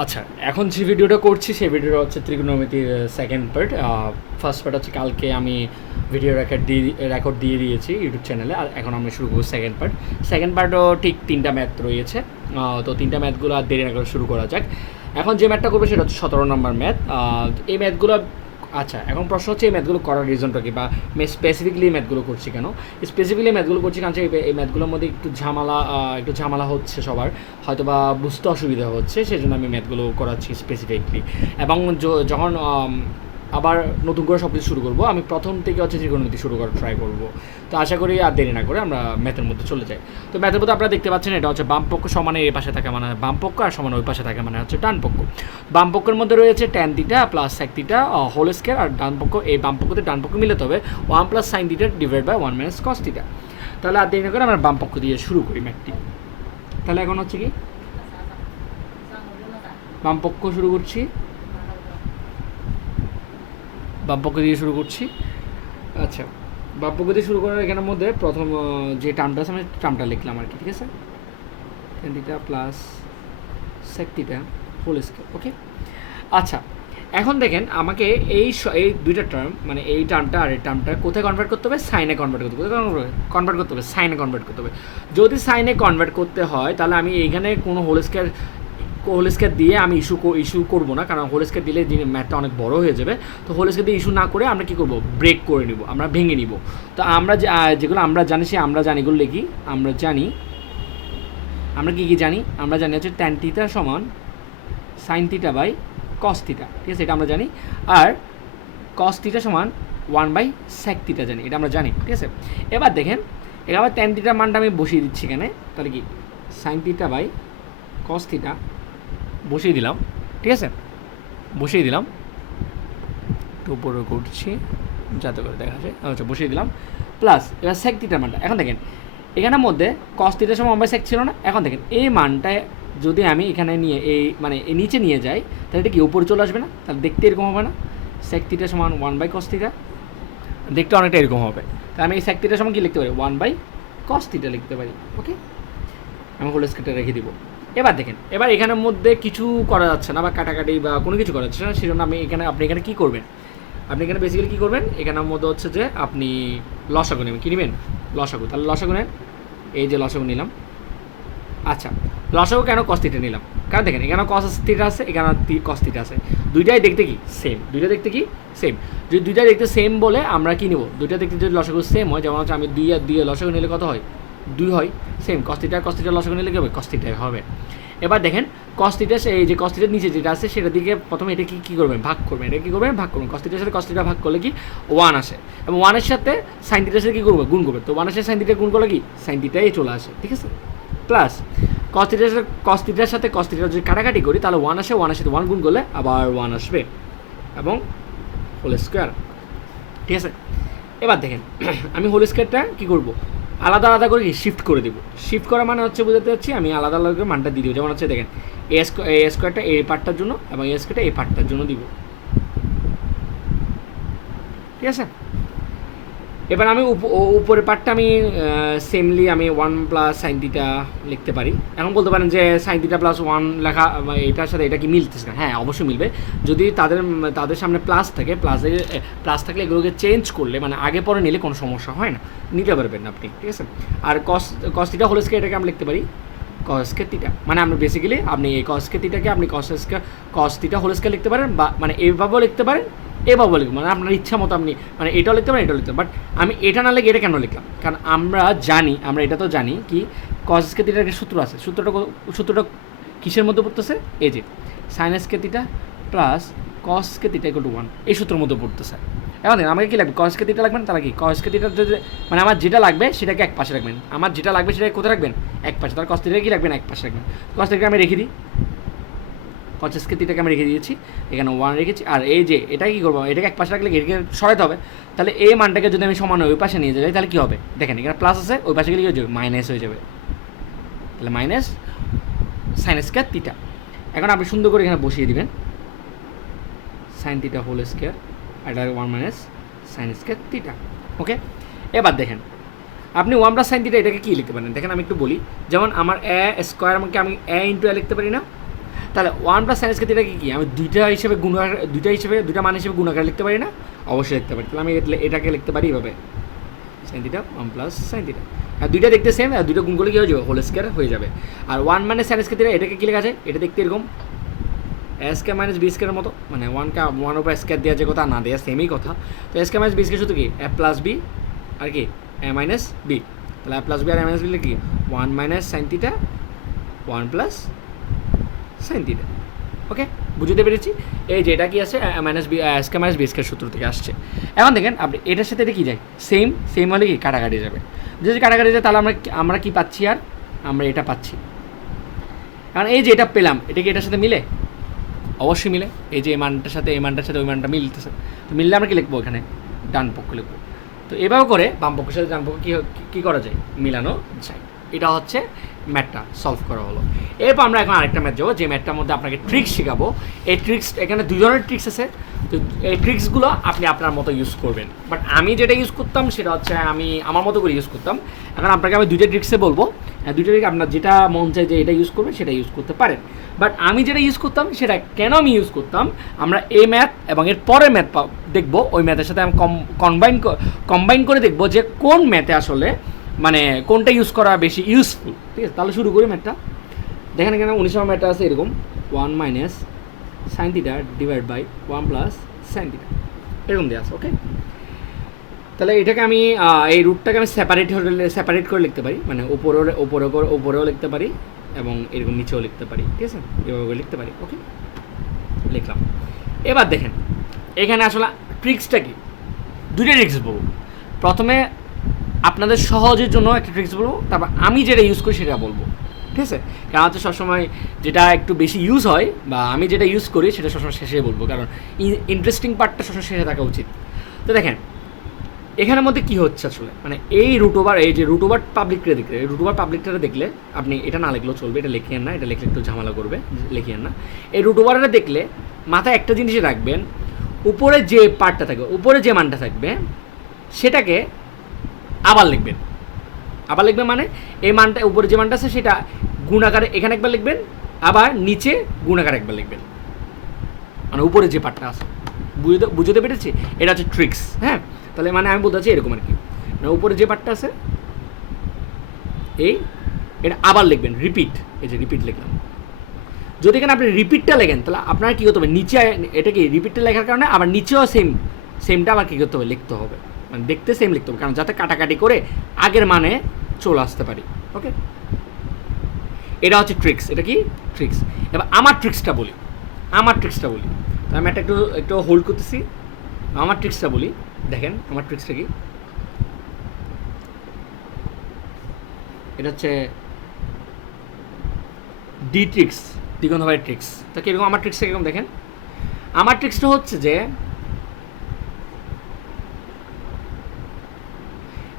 আচ্ছা এখন যে ভিডিওটা করছি, সেই ভিডিওটা হচ্ছে ত্রিকোণমিতির সেকেন্ড পার্ট ফার্স্ট পার্ট হচ্ছে কালকে আমি ভিডিও রেকর্ড দিয়ে রেকর্ড দিয়ে দিয়েছি ইউটিউব চ্যানেলে আর এখন আমরা শুরু করব সেকেন্ড পার্ট সেকেন্ড পার্টও ঠিক তিনটা ম্যাথ রয়েছে। তো তিনটা ম্যাথগুলো আর দেরি না করে শুরু করা যাক। এখন যে ম্যাথটা করব, সেটা হচ্ছে সতেরো নম্বর ম্যাথ এই ম্যাথগুলো আচ্ছা এখন প্রশ্ন হচ্ছে এই ম্যাথগুলো করার রিজনটা কি? বা স্পেসিফিকলি ম্যাথগুলো করছি কেন? স্পেসিফিকলি ম্যাথগুলো করছি কারণ এই- এই ম্যাথগুলোর মধ্যে একটু ঝামেলা একটু ঝামেলা হচ্ছে সবার। হয়তো বা বুঝতে অসুবিধা হচ্ছে সেই জন্য আমি ম্যাথগুলো করাচ্ছি স্পেসিফিকলি এবং যখন আবার নতুন করে সব কিছু শুরু করব। আমি প্রথম থেকে হচ্ছে ত্রিকোণমিতি শুরু করার ট্রাই করব। তো আশা করি আর দেরি না করে আমরা ম্যাথের মধ্যে চলে যাই। তো ম্যাথের মধ্যে আপনারা দেখতে পাচ্ছেন এটা হচ্ছে বামপক্ষ সমানে এই পাশে থাকে মানে বাম পক্ষ আর সমানে ওই পাশে থাকে মানে হচ্ছে ডানপক্ষ বামপক্ষের মধ্যে রয়েছে tan theta plus sec theta whole square আর ডানপক্ষ এই বাম পক্ষতে ডান পক্ষ মিলাতে হবে one plus sine theta divide by one minus cos theta তাহলে আর দেরি না করে আমরা বাম পক্ষ দিয়ে শুরু করি ম্যাথটি তাহলে এখন হচ্ছে কি? বামপক্ষ শুরু করছি। বাম পক্ষ দিয়ে শুরু করছি। আচ্ছা বাম পক্ষ দিয়ে শুরু করার এখানের মধ্যে প্রথম যে টার্মটা আছে, আমি টার্মটা লিখলাম আর কি, ঠিক আছে? Tan theta plus sec theta whole square okay আচ্ছা এখন দেখেন আমাকে এই এই দুইটা টার্ম মানে এই টার্মটা আর এই টার্মটা কোথায় কনভার্ট করতে হবে? সাইনে কনভার্ট করতে হবে। কনভার্ট করতে হবে? সাইনে কনভার্ট করতে হবে। যদি সাইনে কনভার্ট করতে হয়, তাহলে আমি এইখানে কোনো হোল স্কোয়ার হোল স্কোয়ার দিয়ে আমি ইস্যু ইস্যু করব না, কারণ হোল স্কোয়ার দিলে ম্যাথটা অনেক বড় হয়ে যাবে। তো হোল স্কোয়ার দিয়ে ইস্যু না করে আমরা কী করব? ব্রেক করে নিব, আমরা ভেঙে নিব। তো আমরা যেগুলো আমরা জানি সে আমরা জানি এগুলো লিখি। আমরা জানি, আমরা কি কি জানি? আমরা জানি হচ্ছে ট্যান থিটা সমান sine theta by cos theta ঠিক আছে? এটা আমরা জানি। আর কস থিটা সমান ওয়ান বাই স্যাক থিটা জানি, এটা আমরা জানি, ঠিক আছে? এবার দেখেন, এবার ট্যান থিটার মানটা আমি বসিয়ে দিচ্ছি এখানে। তাহলে কি? Sine theta by cos theta বসিয়ে দিলাম, ঠিক আছে? বসিয়ে দিলাম। একটু উপরে করছি, যাতে করে দেখা যায়। আচ্ছা বসিয়ে দিলাম। প্লাস এবার স্যাক থিটার মানটা, এখন দেখেন, এখানের মধ্যে কস থিটার সময় বাই স্যাক ছিল না? এখন দেখেন, এই মানটায় যদি আমি এখানে নিয়ে এই মানে নিচে নিয়ে যাই, তাহলে এটা কি উপরে চলে আসবে না? তাহলে দেখতে এরকম হবে না? স্যাক থিটার সমান ওয়ান বাই কস থিটা দেখতে অনেকটা এরকম হবে। তাহলে আমি এই স্যাক থিটার সময় কী লিখতে পারি? ওয়ান বাই কস থিটা লিখতে পারি। ওকে আমি হোল স্কেটটা রেখে দিব। এবার দেখেন, এবার এখানের মধ্যে কিছু করা যাচ্ছে না বা কাটাকাটি বা কোনো কিছু করা যাচ্ছে না, সেজন্য আমি এখানে, আপনি এখানে কী করবেন? আপনি এখানে বেসিক্যালি কী করবেন? এখানের মধ্যে হচ্ছে যে আপনি লসাগু নেবেন, কী নেবেন? লসাগু। তাহলে লসাগু নেন, এই যে লসাগু নিলাম। আচ্ছা লসাগু কেন কস্তিটা নিলাম? কারণ দেখেন এখানে কস আছে এখানে কস্তিটা আছে। দুইটাই দেখতে কি? সেম দুইটা দেখতে কি? সেম যদি দুইটাই দেখতে সেম বলে, আমরা কি দুইটা দেখতে যদি লসাগু সেম হয়, যেমন হচ্ছে আমি দুই আর দুই লসাগু নিলে কত হয়? দুই হয় সেম কস্তিটা কস্তিটা লসাগু নিলে কি হবে? কস্তিটাই হবে। এবার দেখেন কস্তিটা এই যে কস্তিটার নিচে যেটা আছে, সেটা দিকে প্রথমে এটা কি, কী করবেন? ভাগ করবেন। এটা কী করবেন? ভাগ করবেন। কস্তিটার সাথে কস্তিটা ভাগ করলে কি? ওয়ান আসে। এবং ওয়ানের সাথে সাইন থিটার সাথে কী করবে? গুণ করবে তো ওয়ানের সাথে সাইন থিটা গুণ করলে কি? সাইন থিটাই চলে আসে। ঠিক আছে? প্লাস কস্তিটার সাথে কস্তিটার সাথে কস্তিটা যদি কাটাকাটি করি, তাহলে ওয়ান আসে ওয়ানের সাথে ওয়ান গুণ করলে আবার ওয়ান আসবে। এবং হোল স্কোয়ার ঠিক আছে? এবার দেখেন, আমি হোল স্কোয়ারটা কী করব? আলাদা আলাদা করে শিফট করে দেবো। শিফট করা মানে হচ্ছে বোঝাতে চাচ্ছি আমি আলাদা আলাদা করে মানটা দিয়ে দেবো। যেমন হচ্ছে দেখেন এ এ স্কোয়ারটা এই পার্টটার জন্য এবং এ স্কোয়ারটা এই পার্টটার জন্য দিব। ঠিক আছে? এবার আমি উপরের পার্টটা আমি সেমলি আমি ওয়ান প্লাস সাইন লিখতে পারি। এখন বলতে পারেন যে সাইন প্লাস ওয়ান লেখা এটার সাথে এটা কি মিলতেছে না? হ্যাঁ অবশ্যই মিলবে। যদি তাদের তাদের সামনে প্লাস থাকে প্লাসে প্লাস থাকলে এগুলোকে চেঞ্জ করলে মানে আগে পরে নিলে কোনো সমস্যা হয় না। নিতে পারবেন আপনি, ঠিক আছে? আর কস কস থিটা হোল এটাকে আমি লিখতে পারি। কসকে থিটা মানে আমরা বেসিক্যালি আপনি এই কসকে থিটাকে আপনি কসকে কস থিটা হোল লিখতে পারেন বা মানে এইভাবেও লিখতে পারেন এভাবেও লিখবেন মানে আপনার ইচ্ছা মতো আপনি মানে এটাও লিখতে পারেন, এটাও লিখতে বাট আমি এটা না লিখে এটা কেন লিখলাম? কারণ আমরা জানি, আমরা এটা তো জানি কি কসকে থিটার একটা সূত্র আছে। সূত্রটা সূত্রটা কিসের মধ্যে পড়তেছে? এই যে সাইনাসকে থিটা প্লাস কসকে থিটা ইকুয়াল টু ওয়ান এই সূত্রের মধ্যে পড়তেছে। এখন আমাকে কী লাগবে? কসকে থিটা লাগবেন তাহলে কি? কসকে থিটা যদি মানে আমার যেটা লাগবে, সেটাকে এক পাশে রাখবেন। আমার যেটা লাগবে, সেটাকে কোথায় রাখবেন? এক পাশে। তার কস থিটা কি রাখবেন? এক পাশে রাখবেন। কস থিটাকে আমি রেখে দিই। কচেসকে থিটাকে আমি রেখে দিয়েছি। এখানে ওয়ান রেখেছি। আর এই যে, এটা কি করব? এটাকে এক পাশে রাখলে এটাকে সরাতে হবে। তাহলে এই মানটাকে যদি আমি সমান ওই পাশে নিয়ে যাই, তাহলে কী হবে? দেখেন, এখানে প্লাস আছে, ওই পাশে গেলে কি হয়ে যাবে? মাইনাস হয়ে যাবে। তাহলে মাইনাস সাইন স্কোয়ার তিটা এখন আপনি সুন্দর করে এখানে বসিয়ে দিবেন। সাইন তিটা হোল স্কোয়ার এটা one minus sine square theta okay এবার দেখেন, আপনি ওয়ান প্লাস সাইন থিটা এটাকে কী লিখতে পারেন? দেখেন আমি একটু বলি, যেমন আমার এ স্কোয়ার আমাকে আমি এ ইন্টু এ লিখতে পারি না? তাহলে one plus sine square theta কি? আমি দুইটা হিসেবে গুণাকার দুইটা হিসেবে, দুইটা মান হিসেবে গুণাকার লিখতে পারি না? অবশ্যই লিখতে পারি। তাহলে আমি এটাকে লিখতে পারি এভাবে। Sine theta one plus sine theta আর দুইটা দেখতে সেম আর দুইটা গুণ করলে কী হয়ে যাবে? হোল স্কোয়ার হয়ে যাবে। আর ওয়ান মানে সাইন স্কোয়ার থিটা এটাকে কী লেখা আছে এটা দেখতে এরকম। এস কে মাইনাস বি স্কোয়ারের মতো মানে ওয়ান কে ওয়ান ওভার স্কোয়ার দেওয়া যে কথা, না দেওয়া সেমই কথা। তো এস কে মাইনাস বি স্কোয়ার শুধু কি? এ প্লাস বি আর কি? এ মাইনাস বি তাহলে এ প্লাস বি আর এ মাইনাস বি কি? One minus sine theta one plus sine theta okay বুঝতে পেরেছি? এই যে এটা কি আছে? মাইনাস বি এসকে মাইনাস বি স্কোয়ার সূত্র থেকে আসছে। এখন দেখেন, আপনি এটার সাথে এটা কি যায়? সেম সেম হলে কি? কাটাকাটি যাবে। যদি কাটাকাটি যায়, তাহলে আমরা আমরা কি পাচ্ছি আর? আমরা এটা পাচ্ছি। কারণ এই যে এটা পেলাম, এটা কি এটার সাথে মিলে? অবশ্যই মিলে। এই যে এই মানটার সাথে, এই মানটার সাথে ওই মানটা মিলতেছে। তো মিললে আমরা কি লিখব এখানে? ডান পক্ষ লিখব। তো এভাবে করে বাম পক্ষের সাথে ডান পক্ষ কী কী করা যায়? মিলানো যায়। এটা হচ্ছে ম্যাথটা সলভ করা হলো। এরপর আমরা এখন আরেকটা ম্যাথ যাব। যে ম্যাথটার মধ্যে আপনাকে ট্রিক্স শেখাবো। এই ট্রিক্স এখানে দুই ধরনের ট্রিক্স আছে। তো এই ট্রিক্সগুলো আপনি আপনার মতো ইউজ করবেন। বাট আমি যেটা ইউজ করতাম সেটা হচ্ছে আমি আমার মতো করে ইউজ করতাম। এখন আপনাকে আমি দুইটা ট্রিক্সে বলব। হ্যাঁ, দুইটা ট্রিক আপনার যেটা মন চায় যে এটা ইউজ করবেন সেটা ইউজ করতে পারেন। বাট আমি যেটা ইউজ করতাম সেটা কেন আমি ইউজ করতাম? আমরা এই ম্যাথ এবং এর পরের ম্যাথ দেখব। ওই ম্যাথের সাথে আমি কম কম্বাইন কম্বাইন করে দেখব যে কোন ম্যাথে আসলে মানে কোনটা ইউজ করা বেশি ইউজফুল ঠিক আছে তাহলে শুরু করি ম্যাথটা দেখেন এখানে উনিশ নম্বর ম্যাথটা আছে এরকম। One minus sine theta divide by one plus sine theta এরকম দেওয়া আছে ওকে তাহলে এটাকে আমি এই রুটটাকে আমি সেপারেট হলে সেপারেট করে লিখতে পারি। মানে উপরেও উপরে করে, উপরেও লিখতে পারি এবং এরকম নিচেও লিখতে পারি। ঠিক আছে? এভাবে লিখতে পারি। ওকে লিখলাম। এবার দেখেন, এখানে আসলে ট্রিক্সটা কি? দুইটা ট্রিক্স বলব। প্রথমে আপনাদের সহজের জন্য একটা ট্রিক্স বলব, তারপর আমি যেটা ইউজ করি সেটা বলব। ঠিক আছে? কারণ হচ্ছে সবসময় যেটা একটু বেশি ইউজ হয় বা আমি যেটা ইউজ করি সেটা সবসময় শেষে বলব। কারণ ইন্টারেস্টিং পার্টটা সবসময় শেষে থাকা উচিত। তো দেখেন এখানের মধ্যে কি হচ্ছে আসলে? মানে এই রুট ওভার এই যে রুট ওভার পাবলিকটা দেখলে রুট ওভার পাবলিকটা দেখলে আপনি এটা না লিখলেও চলবে এটা লিখিয়েন না এটা লিখলে একটু ঝামেলা করবে লিখিয়েন না। এই রুট ওভারটা দেখলে মাথায় একটা জিনিসই রাখবেন উপরে যে পার্টটা থাকবে উপরে যে মানটা থাকবে সেটাকে আবার লিখবেন। আবার লিখবেন মানে এই মানটা উপরে যে মানটা আছে সেটা গুণাকারে এখানে একবার লিখবেন আবার নিচে গুণাকারে একবার লিখবেন। মানে উপরে যে পার্টটা আছে। বুঝতে বুঝতে পেরেছি? এটা হচ্ছে ট্রিক্স হ্যাঁ? তাহলে মানে আমি বলতে চাচ্ছি এরকম আর কি। মানে উপরে যে পার্টটা আছে, এই, এটা আবার লিখবেন রিপিট এই যে রিপিট লিখলাম। যদি এখানে আপনি রিপিটটা লেখেন, তাহলে আপনার কী করতে হবে? নিচে এটা কি রিপিটটা লেখার কারণে আবার নিচেও সেম সেমটা আবার কী করতে হবে? লিখতে হবে। মানে দেখতে সেম লিখতে হবে, কারণ যাতে কাটাকাটি করে আগের মানে চলে আসতে পারি ওকে এটা হচ্ছে ট্রিক্স এটা কি? ট্রিক্স এবার আমার ট্রিক্সটা বলি, আমার ট্রিক্সটা বলি। তো আমি একটা একটু একটু হোল্ড করতেছি। আমার ট্রিক্সটা বলি। দেখেন, আমার ট্রিক্সটা কি? এটা হচ্ছে ডি ট্রিক্স দিগন্ত ভাই ট্রিক্স তো কীরকম আমার ট্রিক্সটা কীরকম দেখেন? আমার ট্রিক্সটা হচ্ছে যে,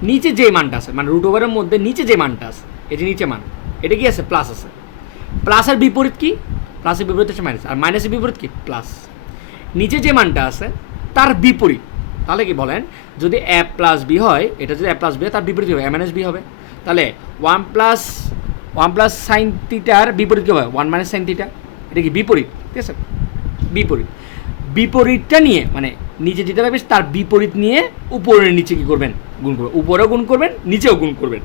নিচে যে মানটা আছে মানে রুট ওভারের মধ্যে নিচে যে মানটা আছে, এই যে নিচে মান, এটা কি আছে? প্লাস আছে। প্লাসের বিপরীত কি? প্লাসের বিপরীত হচ্ছে মাইনাস আর মাইনাসের বিপরীত কি? প্লাস নিচে যে মানটা আছে, তার বিপরীত। তাহলে কি বলেন, যদি এ প্লাস বি হয়, এটা যদি এ প্লাস বি হয়, তার বিপরীত হবে? এ মাইনাস বি হবে। তাহলে one plus one plus sine থিটার বিপরীত কী হবে? ওয়ান মাইনাস সাইন থিটা এটা কি বিপরীত? ঠিক আছে? বিপরীত। বিপরীতটা নিয়ে মানে নিচে যেটা থাকবে, তার বিপরীত নিয়ে উপরের নিচে কী করবেন? গুণ করবেন। উপরেও গুণ করবেন, নিচেও গুণ করবেন।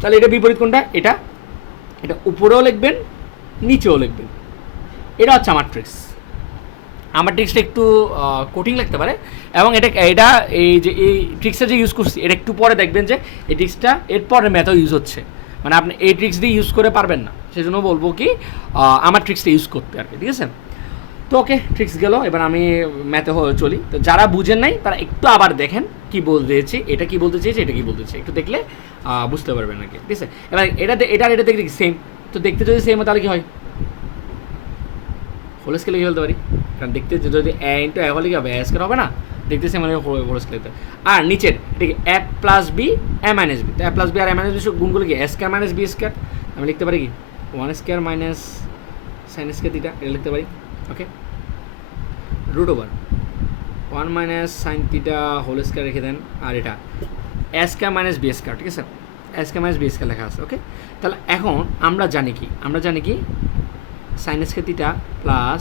তাহলে এটা বিপরীত কোনটা? এটা এটা উপরেও লিখবেন, নিচেও লিখবেন। এটা হচ্ছে আমার ট্রিক্স আমার ট্রিক্সটা একটু কঠিন লাগতে পারে। এবং এটা এটা এই যে, এই ট্রিক্সটা যে ইউজ করছি, এটা একটু পরে দেখবেন যে এই ট্রিক্সটা এরপরে ম্যাথও ইউজ হচ্ছে। মানে আপনি এই ট্রিক্স দিয়ে ইউজ করে পারবেন না। সেজন্য বলব কি আমার ট্রিক্সটা ইউজ করতে আর কি ঠিক আছে? তো ওকে ট্রিক্স গেল, এবার আমি ম্যাথে চলি। তো যারা বুঝেন নাই, তারা একটু আবার দেখেন কি বলতে চেয়েছি, এটা কি বলতে চেয়েছি, এটা কি বলতে চেয়েছি। একটু দেখলে বুঝতে পারবেন আর কি, ঠিক আছে? এবার এটা এটা এটা দেখতে সেম তো দেখতে যদি সেম হয়, তাহলে কি হয়? হোল স্কেলে কি বলতে পারি? কারণ দেখতে যদি এ ইন্টু এ হলে কি হবে? এ স্কোয়ার হবে না? দেখতে সেম হলে হোল স্কেলে আর নিচের, ঠিক A plus B A minus B তো এ প্লাস বি আর এ মাইনাস বি গুণ করলে কি? A square minus B square আমি লিখতে পারি কি? One square minus sine square theta এটা লিখতে পারি। Okay root over one minus sine theta whole square রেখে দেন। আর এটা A square minus B square ঠিক আছে? A square minus B square লেখা আছে ওকে তাহলে এখন আমরা জানি কি? আমরা জানি কি? Sine square theta plus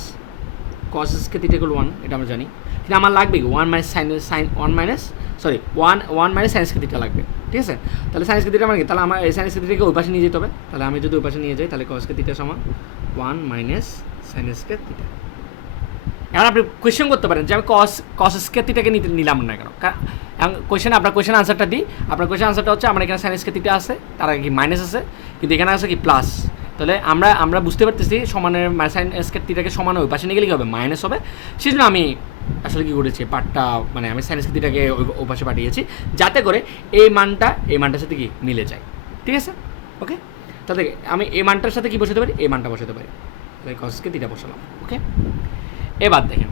cos square theta one এটা আমরা জানি। কিন্তু আমার লাগবে কি? One minus sine sine one minus sorry one one minus sine square theta লাগবে, ঠিক আছে? তাহলে সাইন স্কোয়ার মানে কি? তাহলে আমার এই সাইন স্কোয়ার থিটাকে ওই পাশে নিয়ে যেতে হবে। তাহলে আমি যদি ওই পাশে নিয়ে যাই, তাহলে কস স্কোয়ার থিটা সমান one minus sine square theta এখন আপনি কোয়েশ্চেন করতে পারেন যে আমি কস কস স্কোয়ার থিটাকে নিতে নিলাম না কেন? এখন কোয়েশ্চেন আপনার কোয়েশ্চেন আনসারটা দিই। আপনার কোয়েশ্চেন আনসারটা হচ্ছে, আমার এখানে সাইন স্কোয়ার থিটা আছে, তার আগে কি মাইনাস আছে? কিন্তু এখানে আছে কি প্লাস তাহলে আমরা আমরা বুঝতে পারতেছি সমানের সাইন স্কোয়ার থিটাকে সমান ওই পাশে নিয়ে গেলে কি হবে? মাইনাস হবে। সেই জন্য আমি আসলে কী করেছি পার্টটা মানে আমি সাইন স্কোয়ার থিটাকে ওই পাশে পাঠিয়েছি, যাতে করে এই মানটা, এই মানটার সাথে কি মিলে যায়। ঠিক আছে? ওকে তাহলে আমি এই মানটার সাথে কি বসাতে পারি? এই মানটা বসাতে পারি। তাহলে কসকে থিটা বসালাম। ওকে এবার দেখেন।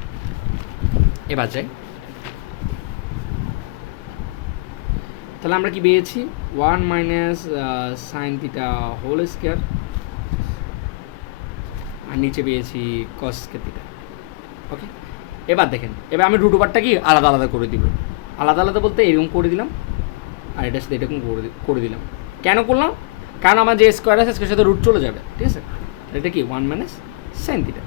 এবার যাই। তাহলে আমরা কি পেয়েছি? One minus sine theta whole square আর নিচে পেয়েছি কস থিটা ওকে এবার দেখেন, এবার আমি রুট ওভারটা কি আলাদা আলাদা করে দিব। আলাদা আলাদা বলতে এরকম করে দিলাম, আর এটার সাথে এরকম করে করে দিলাম। কেন করলাম? কারণ আমার যে স্কোয়ার আছে স্কোয়ার সাথে রুট চলে যাবে, ঠিক আছে? এটা কি? ওয়ান মাইনাস সাইন থিটা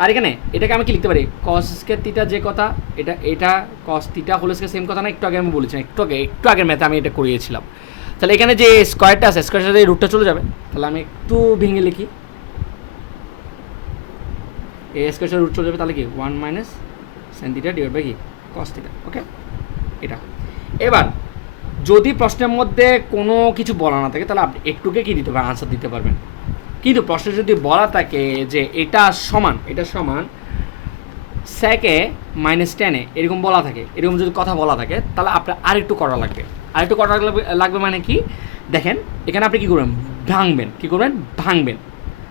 আর এখানে, এটাকে আমি কি লিখতে পারি? কস স্কোয়ার থিটা যে কথা, এটা এটা কস থিটা হোল সেম কথা না? একটু আগে আমি বলেছিলাম, একটু আগে, একটু আগের ম্যাথে আমি এটা করিয়েছিলাম। তাহলে এখানে যে স্কোয়ারটা আছে স্কোয়ারের সাথে রুটটা চলে যাবে, তাহলে আমি একটু ভেঙে লিখি। এই স্কোয়ার রুট চলে যাবে তাহলে কি? One minus sine theta divide by কি কস ওকে এটা। এবার, যদি প্রশ্নের মধ্যে কোনো কিছু বলা না থাকে, তাহলে আপনি একটুকে কি দিতে পারবেন আনসার দিতে পারবেন। কিন্তু প্রশ্নে যদি বলা থাকে যে এটা সমান এটা সমান স্যাকে মাইনাস টেনে এরকম বলা থাকে, এরকম যদি কথা বলা থাকে, তাহলে আপনার আরেকটু করা লাগবে। আরেকটু করা লাগবে লাগবে মানে কি? দেখেন, এখানে আপনি কী করবেন? ভাঙবেন। কী করবেন? ভাঙবেন।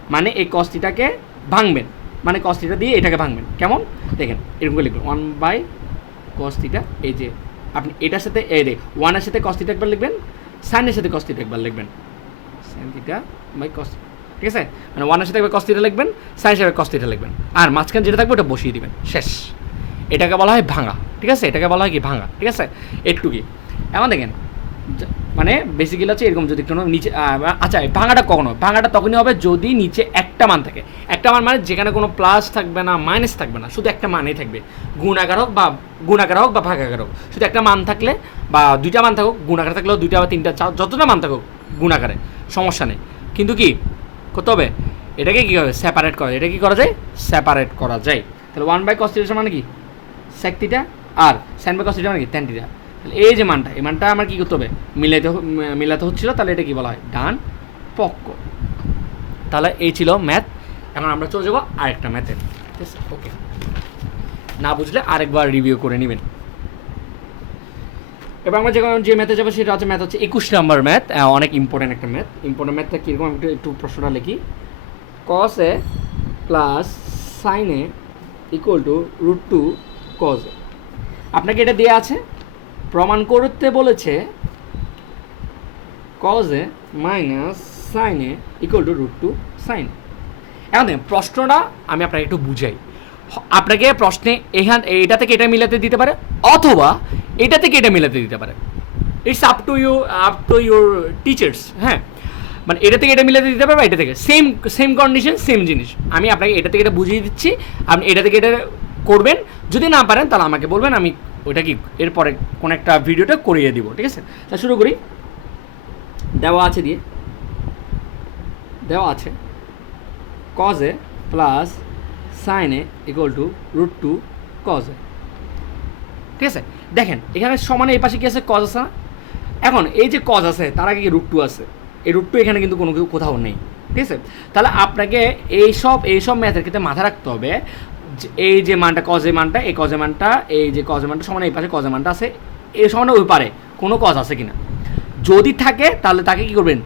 মানে এই কস্তিটাকে ভাঙবেন। মানে কস্তিটা দিয়ে এটাকে ভাঙবেন। কেমন? দেখেন, এরকম করে লিখবেন। ওয়ান বাই কস্তিটা এই যে আপনি এটার সাথে, এই রে ওয়ানের সাথে কস্তিটা একবার লিখবেন সাইনের সাথে কস্তিটা একবার লিখবেন। সাইন বাই কস ঠিক আছে? মানে ওয়ানের সাথে একবার কস্তিটা লিখবেন সাইন সাথে কস্তিটা লিখবেন। আর মাঝখানে যেটা থাকবে, ওটা বসিয়ে দিবেন। শেষ। এটাকে বলা হয় ভাঙা, ঠিক আছে? এটাকে বলা হয় কি ভাঙা, ঠিক আছে? একটু কি? এমন দেখেন মানে বেসিক্যালি হচ্ছে এরকম যদি কোনো নিচে আচ্ছা ভাঙাটা কখনো ভাঙাটা তখনই হবে যদি নিচে একটা মান থাকে। একটা মান মানে যেখানে কোনো প্লাস থাকবে না মাইনাস থাকবে না, শুধু একটা মানই থাকবে। গুণাকার হোক বা গুণাকার হোক বা ভাগাকার হোক। শুধু একটা মান থাকলে বা দুইটা মান থাকুক, গুণাকার থাকলেও দুইটা বা তিনটা, চার, যতটা মান থাকুক, গুণাকারে, সমস্যা নেই। কিন্তু কি, করতে হবে? এটাকে কী হবে সেপারেট করা যায়। এটা কী করা যায়? সেপারেট করা যায়। তাহলে ওয়ান বাই কস্টিটা মানে কি? সেকটিটা আর সাইন বাই কস্টিটা মানে কি? তাহলে এই যে মানটা, এই মানটা আমার কী করতে হবে? মিলাইতে মিলাতে হচ্ছিল, তাহলে এটা কি বলা হয়? ডান পক্ষ তাহলে এই ছিল ম্যাথ এখন আমরা চলে যাব আরেকটা ম্যাথে ঠিক আছে? ওকে না বুঝলে আরেকবার রিভিউ করে নেবেন। এবার আমরা যে যে ম্যাথে যাব, সেটা হচ্ছে ম্যাথ হচ্ছে একুশ নাম্বার ম্যাথ অনেক ইম্পর্টেন্ট একটা ম্যাথ ইম্পর্টেন্ট ম্যাথটা কীরকম? একটু একটু প্রশ্নটা লিখি। Cos A plus sine A equal to root two cos A আপনাকে এটা দেওয়া আছে? প্রমাণ করতে বলেছে cos A minus sine A equal to root two sine এখন প্রশ্নটা আমি আপনাকে একটু বুঝাই। আপনাকে প্রশ্নে এখান এটা থেকে এটা মিলাতে দিতে পারে, অথবা এটা থেকে এটা মিলাতে দিতে পারে। It's up to you up to your teachers হ্যাঁ? মানে এটা থেকে এটা মিলাতে দিতে পারে বা এটা থেকে। সেম সেম কন্ডিশন সেম জিনিস। আমি আপনাকে এটা থেকে এটা বুঝিয়ে দিচ্ছি। আপনি এটা থেকে এটা করবেন। যদি না পারেন, তাহলে আমাকে বলবেন, আমি ওইটা কি এরপরে কোনো একটা ভিডিওটা করিয়ে দিব, ঠিক আছে? তা শুরু করি। দেওয়া আছে দিয়ে। দেওয়া আছে। cos a plus sine A equal to root two cos A ঠিক আছে? দেখেন, এখানে সমানে এই পাশে কি আছে? কজ আছে না? এখন এই যে কজ আছে, তার আগে কি রুট টু আছে? এই রুট টু এখানে কিন্তু কোনো কিছু কোথাও নেই। ঠিক আছে? তাহলে আপনাকে এই সব, এই ম্যাথের ক্ষেত্রে মাথায় রাখতে হবে এই যে মানটা কজে মানটা, এই কজে মানটা, এই যে কজে মানটা, সমানে এই পাশে কজে মানটা আছে এই সমানে ওই পারে, কোনো কজ আছে কিনা। যদি থাকে, তাহলে তাকে কি করবেন?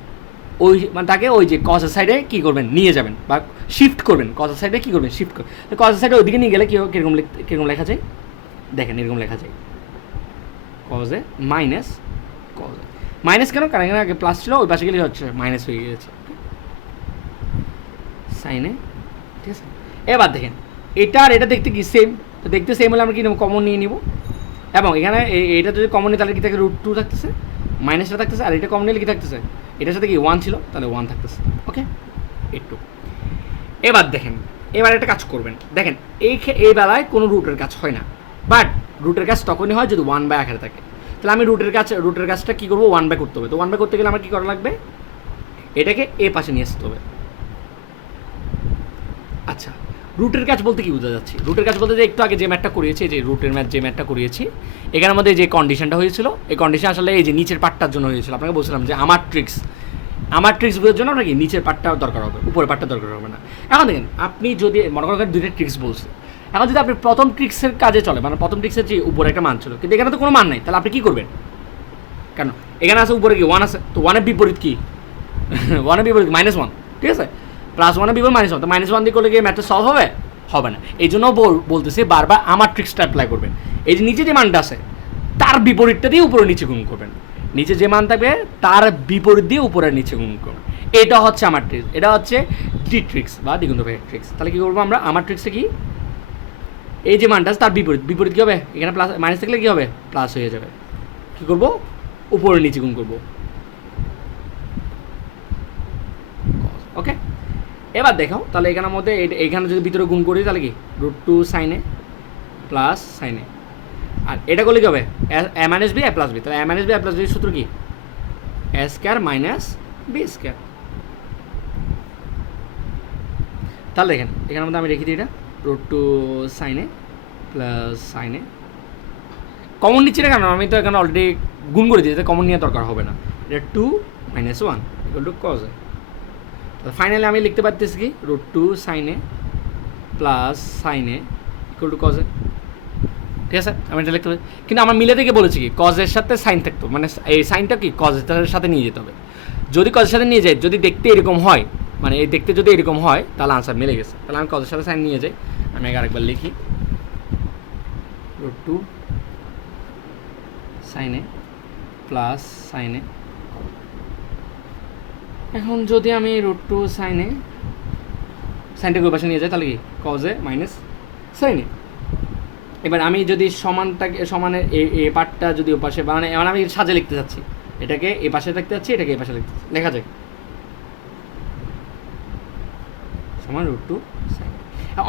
ওই মানে তাকে ওই যে কজের সাইডে কি করবেন? নিয়ে যাবেন বা শিফট করবেন। কজের সাইডে কি করবেন? শিফট করবেন কজের সাইডে ওইদিকে নিয়ে গেলে কি কীরকম কীরকম লেখা যায়? দেখেন এরকম লেখা যায়। কজে মাইনাস কজে মাইনাস কেন? কারণ এখানে আগে প্লাস ছিল, ওই পাশে গেলে হচ্ছে? মাইনাস হয়ে গেছে। সাইনে ঠিক আছে? এবার দেখেন এটা আর এটা দেখতে কি সেম তো দেখতে সেম হলে আমরা কি কমন নিয়ে নিব। এবং এখানে এটা যদি কমন নিই, তাহলে কি থাকে? রুট টু থাকতেছে। মাইনাসটা থাকতেছে, আর এটা কমন নিলে কি থাকতেছে? এটার সাথে কি ওয়ান ছিল? তাহলে ওয়ান থাকতেছে। ওকে একটু এবার দেখেন, এবার একটা কাজ করবেন। দেখেন, এই এই বেলায় কোনো রুটের কাজ হয় না। বাট রুটের কাজ তখনই হয় যদি ওয়ান বাই আকারে থাকে। তাহলে আমি রুটের কাজ রুটের কাজটা কী করব? ওয়ান বাই করতে হবে। তো ওয়ান বাই করতে গেলে আমার কী করা লাগবে? এটাকে এ পাশে নিয়ে আসতে হবে। আচ্ছা রুটের কাজ বলতে কি বোঝা যাচ্ছে? রুটের কাজ বলতে যে একটু আগে যে ম্যাথটা করিয়েছি, যে রুটের ম্যাথ যে ম্যাথটা করিয়েছি, এখানের মধ্যে যে কন্ডিশনটা হয়েছিল, এই কন্ডিশন আসলে এই যে নিচের পার্টটার জন্য হয়েছিল। আপনাকে বলছিলাম যে আমার ট্রিক্স আমার ট্রিক্স বোঝার জন্য আপনার কি নিচের পার্টটা দরকার হবে, উপরের পার্টটা দরকার হবে না। এখন দেখেন, আপনি যদি, মনে করেন দুইটা ট্রিক্স বলছে, এখন যদি আপনি প্রথম ট্রিক্সের কাজে চলে মানে প্রথম ট্রিক্সের যে উপরে একটা মান ছিল, কিন্তু এখানে তো কোনো মান নাই, তাহলে আপনি কী করবেন? কেন? এখানে আছে উপরে কি? ওয়ান আছে, তো ওয়ানের বিপরীত কি? ওয়ানের বিপরীত মাইনাস ওয়ান ঠিক আছে? প্লাস ওয়ানের বিপরীত মাইনাস ওয়ান তো মাইনাস ওয়ান দিয়ে করলে গিয়ে ম্যাথটা সলভ হবে? হবে না। এই জন্য বল- বলতেছি বারবার আমার ট্রিক্সটা অ্যাপ্লাই করবেন। এই যে নিচে যে মানটা আছে, তার বিপরীতটা দিয়ে উপরে নিচে গুণ করবেন। নিচে যে মান থাকবে, তার বিপরীত দিয়ে উপরে নিচে গুণ করবেন। এটা হচ্ছে আমার ট্রিক্স এটা হচ্ছে ডি ট্রিক্স বা দ্বিগুণ ভাইয়ের ট্রিক্স তাহলে কী করব আমরা? আমার ট্রিক্সটা কি? এই যে মানটা তার বিপরীত। বিপরীত কী হবে? এখানে প্লাস মাইনাস থাকলে কী হবে? প্লাস হয়ে যাবে। কী করব? উপরে নিচে গুণ করব। ওকে এবার দেখাও তাহলে এখানের মধ্যে এইখানে যদি ভিতরে গুণ করি, তাহলে কি? রুট টু সাইনে প্লাস সাইনে আর এটা করলে কি হবে? A minus B A plus B তাহলে A minus B A plus B সূত্র কি? A square minus B square তাহলে দেখেন, এখানের মধ্যে আমি রেখে দিই এটা। রুট টু সাইনে প্লাস সাইনে কমন নিচ্ছি না কেন? আমি তো এখানে অলরেডি গুণ করে দিয়েছি কমন নেওয়ার দরকার হবে না। এটা two minus one equal to cos finally আমি লিখতে পারতেছি কি? রুট টু সাইনে প্লাস সাইনে ইকুয়াল টু কজে ঠিক আছে? আমি এটা লিখতে পারি কিন্তু আমার মিলে থেকে বলেছি কি? কজের সাথে সাইন থাকতো। মানে এই সাইনটা কি? কজের সাথে নিয়ে যেতে হবে। যদি কজের সাথে নিয়ে যাই যদি দেখতে এরকম হয় মানে এই দেখতে যদি এরকম হয়, তাহলে আনসার মিলে গেছে। তাহলে আমি কজের সাথে সাইন নিয়ে যাই। আমি আরেকবার লিখি। রুট টু সাইনে প্লাস সাইনে এখন যদি আমি রুট টু সাইনে সাইনটাকে ওই পাশে নিয়ে যাই, তাহলে কি? কজে মাইনাস সাইনে এবার আমি যদি সমানটাকে সমানের এ পার্টটা যদি ও পাশে মানে এবার আমি সাজে লিখতে চাচ্ছি। এটাকে এ পাশে লিখতে চাচ্ছি, এটাকে এ পাশে লিখতে। লেখা যায় সমান রুট টু সাইন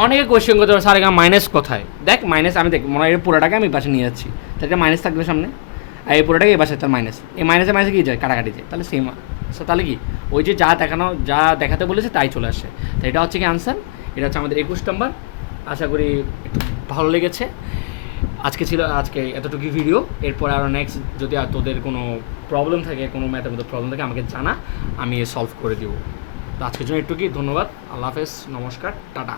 অনেকে কোয়েশ্চেন করতে পারে, স্যার মাইনাস কোথায়? দেখ মাইনাস আমি দেখ, মনে হয় পুরোটাকে আমি পাশে নিয়ে যাচ্ছি। তাহলে মাইনাস থাকবে সামনে। আর এই পুরোটাকে পাশে, তার মাইনাস এই মাইনাসে মাইনাসে কি যায়? কাটাকাটি যায়। তাহলে সেম তাহলে কি? ওই যে যা দেখানো, যা দেখাতে বলেছে, তাই চলে আসে। তো এটা হচ্ছে কি আনসার এটা হচ্ছে আমাদের একুশ নম্বর আশা করি একটু ভালো লেগেছে। আজকে ছিল, আজকে এতটুকু ভিডিও এরপর আরও নেক্সট যদি আর তোদের কোনো প্রবলেম থাকে, কোনো ম্যাথের মধ্যে প্রবলেম থাকে, আমাকে জানা, আমি সলভ করে দিব। তো আজকের জন্য একটু কি ধন্যবাদ। আল্লাহ হাফেজ। নমস্কার। টাটা।